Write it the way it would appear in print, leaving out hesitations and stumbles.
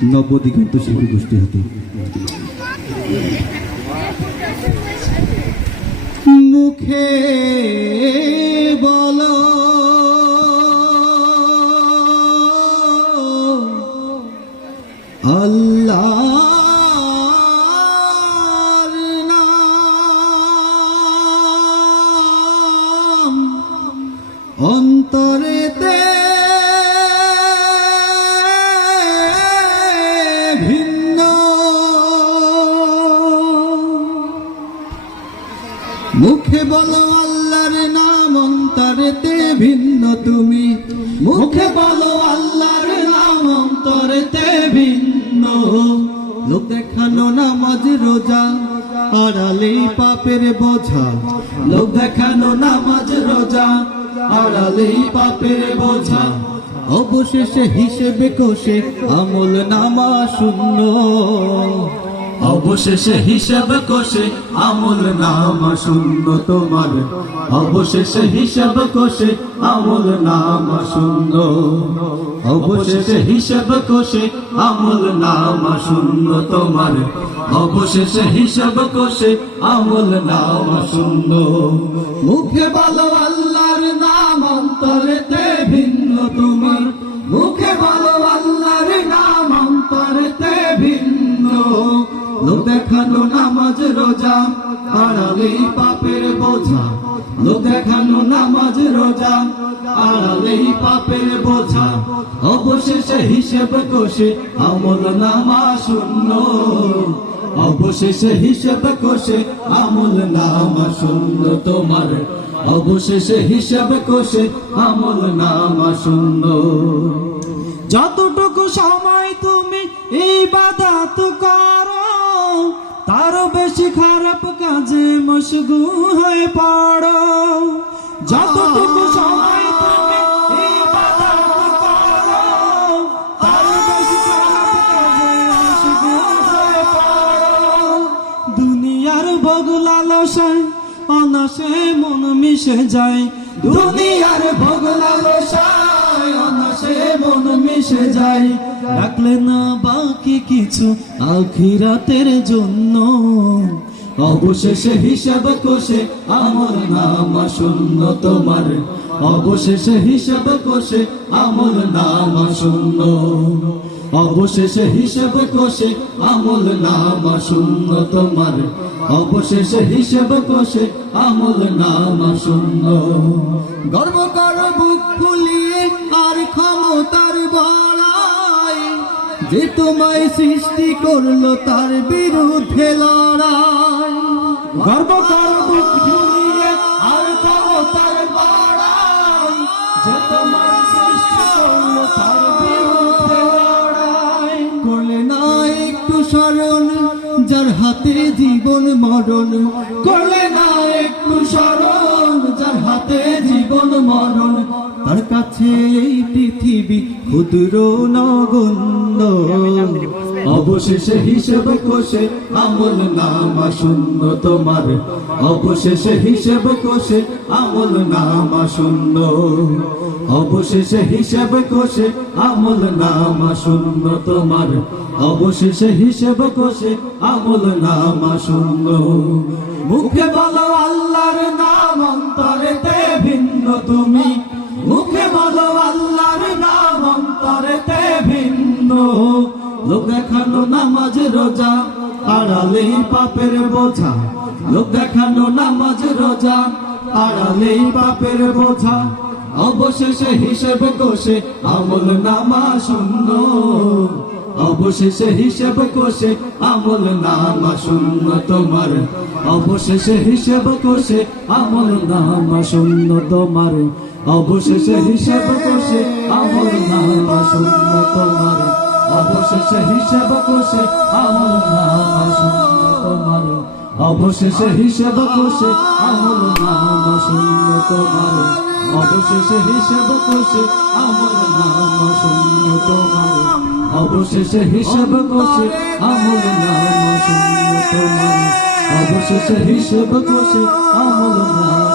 নবদিগন্ত শিল্পী গোষ্ঠী হাতে। মুখে বলো আল্লাহর নাম, অন্তরেতে ভিন্ন। মুখে বলো আল্লাহর নাম, অন্তরেতে ভিন্ন তুমি। মুখে বলো আল্লাহর নাম, অন্তরেতে ভিন্ন। লোক দেখানো নামাজ রোজা, আড়ালেই পাপের বোঝা। লোক দেখানো নামাজ রোজা, আড়ালেই পাপের বোঝা। অবশেষে হিসেবে কষে আমল নামা শূন্য। অবশেষে হিসাব কষে আমল নামা শূন্য তোমার। অবশেষে হিসাব কষে আমল নামা শূন্য। অবশেষে হিসাব কষে আমল নামা শূন্য তোমার। অবশেষে হিসাব কষে আমল নামা শূন্য। মুখে বলো আল্লাহর নাম, অন্তরেতে ভিন্ন তুমি। মুখে বলো আল্লাহর নাম, অন্তরেতে ভিন্ন। লোক দেখানো নামাজ রোজা, আড়ালেই পাপের বোঝা। লোক দেখানো নামাজ রোজা, আড়ালেই পাপের বোঝা। অবশেষে হিসেব কষে আমল নামা শূন্য। অবশেষে হিসেব কষে আমল নামা শূন্য তোমার। অবশেষে হিসেব কষে আমল নামা শূন্য। যতটুকু সময় তুমি ইবাদত করো, তার বেশি খারাপ কাজে মশগুল হয়ে পড়ো। যতটুকু সময় তুমি ইবাদত করো, তার বেশি খারাপ কাজে মশগুল হয়ে পড়ো। দুনিয়ার ভোগ লালসায় অনাসে মন মিশে যায়। দুনিয়ার ভোগ লালসায় অনাসে মন মিশে যায়। রাখলে না বাকি কিছু আখিরাতের জন্য। অবশেষে হিসাব কষে আমল নামা শূন্য তোমার। অবশেষে হিসাব কষে আমল নামা শূন্য। অবশেষে হিসাব কষে আমল নামা শূন্য তোমার। অবশেষে হিসাব কষে আমল নামা শূন্য। গর্ব করো বুক ফুলিয়ে আর ক্ষমতার বড়াই, যে তোমায় সৃষ্টি করলো তার বিরুদ্ধে লড়াই। গর্ব করো বুক ফুলিয়ে আর ক্ষমতার বড়াই, যে তোমায় সৃষ্টি করলো তার বিরুদ্ধে লড়াই। করলে না একটু স্মরণ যার হাতে জীবন মরণ। করলে না একটু স্মরণ যার হাতে জীবন মরণ। তার কাছে এই পৃথিবী ক্ষুদ্র নগণ্য। অবশেষে হিসেব কষে আমল নামা শূন্য তোমার। অবশেষে হিসেব কষে আমল নামা শূন্য। অবশেষে হিসেব কষে আমল নামা শূন্য তোমার। অবশেষে হিসেব কষে আমল নামা শূন্য। মুখে বলো আল্লাহর নাম, অন্তরেতে ভিন্ন তুমি। মুখে বলো আল্লাহর নাম, অন্তরেতে ভিন্ন। লোক দেখানো নামাজ রোজা, আড়ালেই পাপের বোঝা। লোক দেখানো নামাজ রোজা, আড়ালেই পাপের বোঝা। অবশেষে হিসেব কষে আমল নামা শূন্য। অবশেষে হিসেব কষে আমল নামা শূন্য তোমার। অবশেষে হিসেব কষে আমল নামা শূন্য তোমার। অবশেষে হিসেব কষে আমল নামা শূন্য তোমার। অবশেষে হিসেব কষে আমল নামা শূন্য তোমার। অবশেষে হিসেব কষে আমল নামা শূন্য তোমার। অবশেষে হিসেব কষে আমল নামা শূন্য তোমার। অবশেষে হিসেব কষে আমল নামা শূন্য তোমার। অবশেষে হিসেব কষে আমল নামা